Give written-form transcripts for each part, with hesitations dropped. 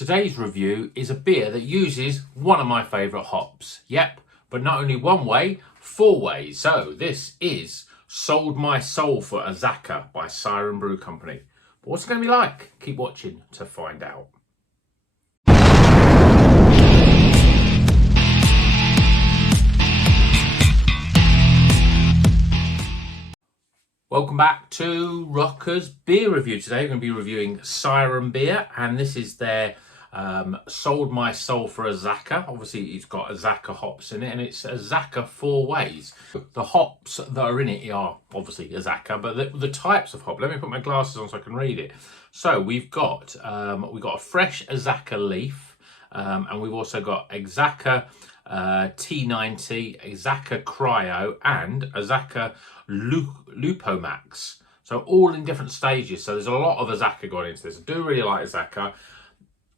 Today's review is a beer that uses one of my favourite hops. Yep, but not only one way, 4 ways. So this is Sold My Soul for Azacca by Siren Brew Company. But what's it going to be like? Keep watching to find out. Welcome back to Rocker's Beer Review. Today we're going to be reviewing Siren Beer, and this is their Sold My Soul for Azacca. Obviously it's got Azacca hops in it, and it's Azacca 4 ways. The hops that are in it are obviously Azacca, but the types of hop. Let me put my glasses on so I can read it. So we've got a fresh Azacca leaf, and we've also got Azacca T90, Azacca Cryo, and Azacca Lupomax. So all in different stages. So there's a lot of Azacca going into this. I do really like Azacca.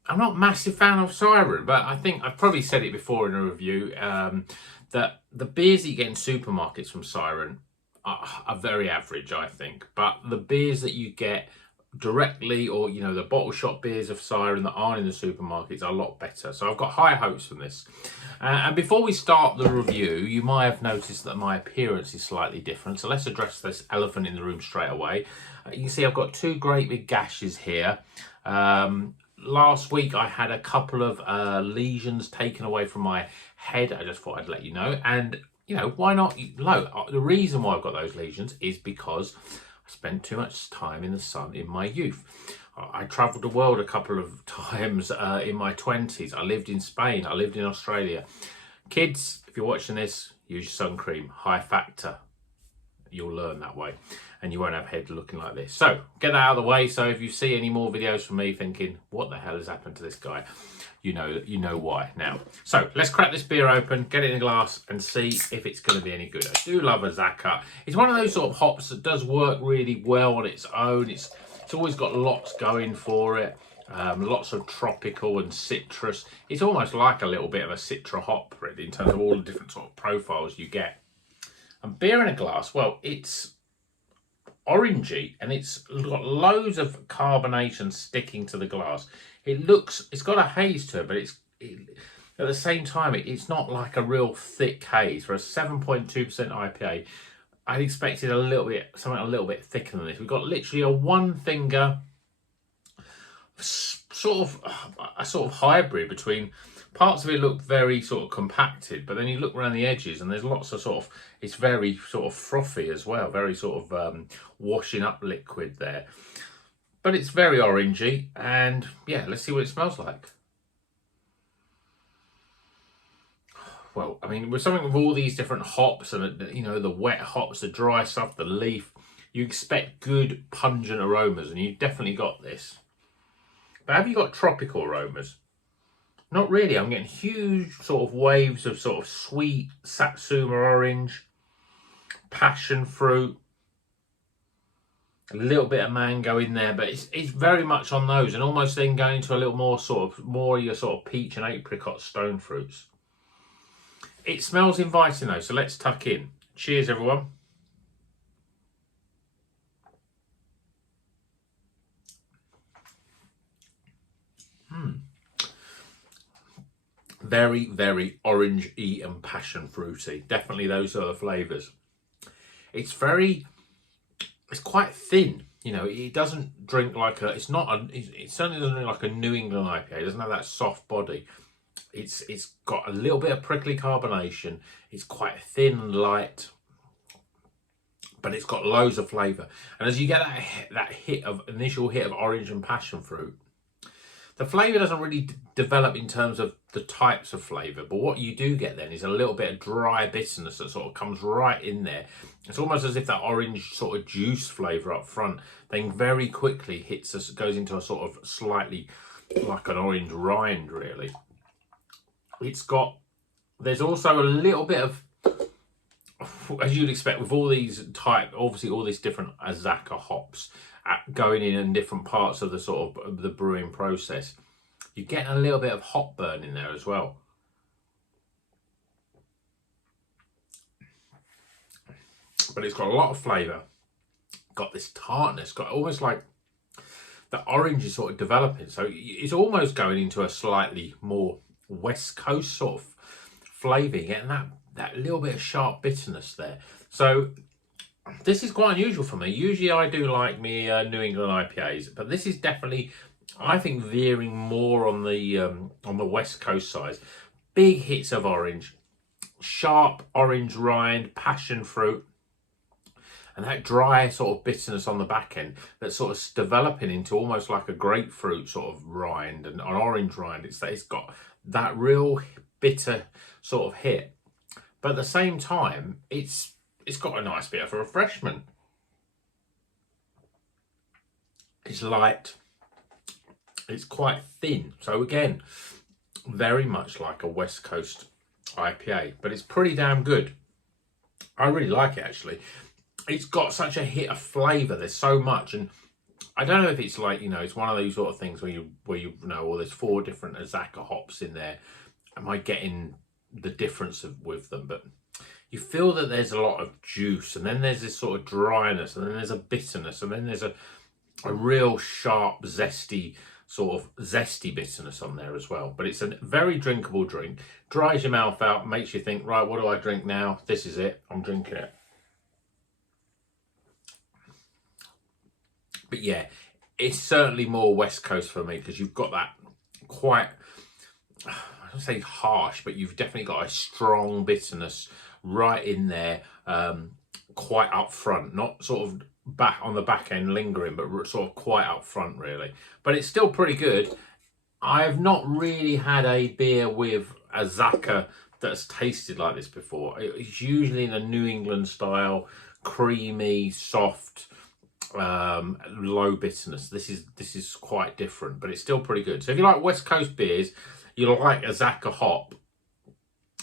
I'm not a massive fan of Siren, but I think I've probably said it before in a review that the beers that you get in supermarkets from Siren are very average, I think. But the beers that you get directly, or the bottle shop beers of Siren that aren't in the supermarkets, are a lot better. So I've got high hopes from this. And before we start the review, you might have noticed that my appearance is slightly different. So let's address this elephant in the room straight away. You can see I've got 2 great big gashes here. Last week I had a couple of lesions taken away from my head. I just thought I'd let you know. And, why not? The reason why I've got those lesions is because I spent too much time in the sun in my youth. I travelled the world a couple of times in my 20s. I lived in Spain. I lived in Australia. Kids, if you're watching this, use your sun cream. High factor. You'll learn that way. And you won't have head looking like this. So, get that out of the way. So if you see any more videos from me thinking, what the hell has happened to this guy? You know why now. So, let's crack this beer open, get it in a glass, and see if it's going to be any good. I do love Azacca. It's one of those sort of hops that does work really well on its own. It's always got lots going for it. Lots of tropical and citrus. It's almost like a little bit of a citra hop, really, in terms of all the different sort of profiles you get. And beer in a glass, well, it's orangey, and it's got loads of carbonation sticking to the glass. It's got a haze to it, but at the same time, it's not like a real thick haze. For a 7.2% IPA, I'd expected something a little bit thicker than this. We've got literally a 1 finger sort of hybrid between. Parts of it look very sort of compacted, but then you look around the edges and there's lots of it's very sort of frothy as well, very sort of washing up liquid there. But it's very orangey, and yeah, let's see what it smells like. Well, I mean, with something with all these different hops and, the wet hops, the dry stuff, the leaf, you expect good pungent aromas, and you've definitely got this. But have you got tropical aromas? Not really. I'm getting huge sort of waves of sort of sweet satsuma orange, passion fruit, a little bit of mango in there, but it's very much on those, and almost then going into a little more more your sort of peach and apricot stone fruits. It smells inviting though, so let's tuck in. Cheers, everyone. Very, very orangey and passion fruity. Definitely those are the flavours. It's quite thin. It doesn't drink like it certainly doesn't drink like a New England IPA. It doesn't have that soft body. It's got a little bit of prickly carbonation. It's quite thin and light, but it's got loads of flavour. And as you get that initial hit of orange and passion fruit, the flavour doesn't really develop in terms of the types of flavour, but what you do get then is a little bit of dry bitterness that sort of comes right in there. It's almost as if that orange sort of juice flavour up front then very quickly goes into a sort of slightly like an orange rind, really. There's also a little bit of, as you'd expect with all these obviously all these different Azacca hops going in different parts of the sort of the brewing process, you get a little bit of hop burn in there as well. But it's got a lot of flavour, got this tartness, got almost like the orange is sort of developing. So it's almost going into a slightly more West Coast sort of flavour, getting that little bit of sharp bitterness there. So this is quite unusual for me. Usually I do like me New England IPAs, but this is definitely, I think, veering more on the West Coast side. Big hits of orange, sharp orange rind, passion fruit, and that dry sort of bitterness on the back end that's sort of developing into almost like a grapefruit sort of rind and an orange rind. It's got that real bitter sort of hit, but at the same time, it's got a nice bit of a refreshment. It's light. It's quite thin. So again, very much like a West Coast IPA, but it's pretty damn good. I really like it, actually. It's got such a hit of flavour. There's so much, and I don't know if it's like, it's one of those sort of things where you know, well, there's 4 different Azacca hops in there. Am I getting the difference with them? But you feel that there's a lot of juice, and then there's this sort of dryness, and then there's a bitterness, and then there's a real sharp, zesty bitterness on there as well. But it's a very drinkable drink. Dries your mouth out, makes you think, right, what do I drink now? This is it. I'm drinking it. But yeah, it's certainly more West Coast for me, because you've got that quite, I don't say harsh, but you've definitely got a strong bitterness right in there, quite up front, not sort of back on the back end lingering, but sort of quite up front really. But it's still pretty good. I've not really had a beer with Azacca that's tasted like this before. It's usually in a New England style, creamy, soft, low bitterness. This is quite different, but it's still pretty good. So if you like West Coast beers, you like Azacca hop.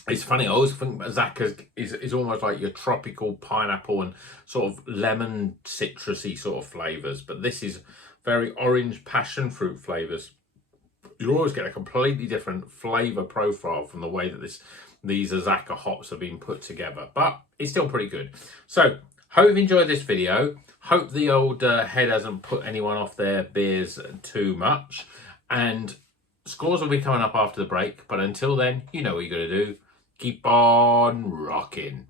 It's funny, I always think Azacca is almost like your tropical pineapple and sort of lemon citrusy sort of flavours, but this is very orange passion fruit flavours. You always get a completely different flavour profile from the way that these Azacca hops have been put together, but it's still pretty good. So hope you've enjoyed this video. Hope the old head hasn't put anyone off their beers too much, and scores will be coming up after the break, but until then, you know what you got to do. Keep on rocking.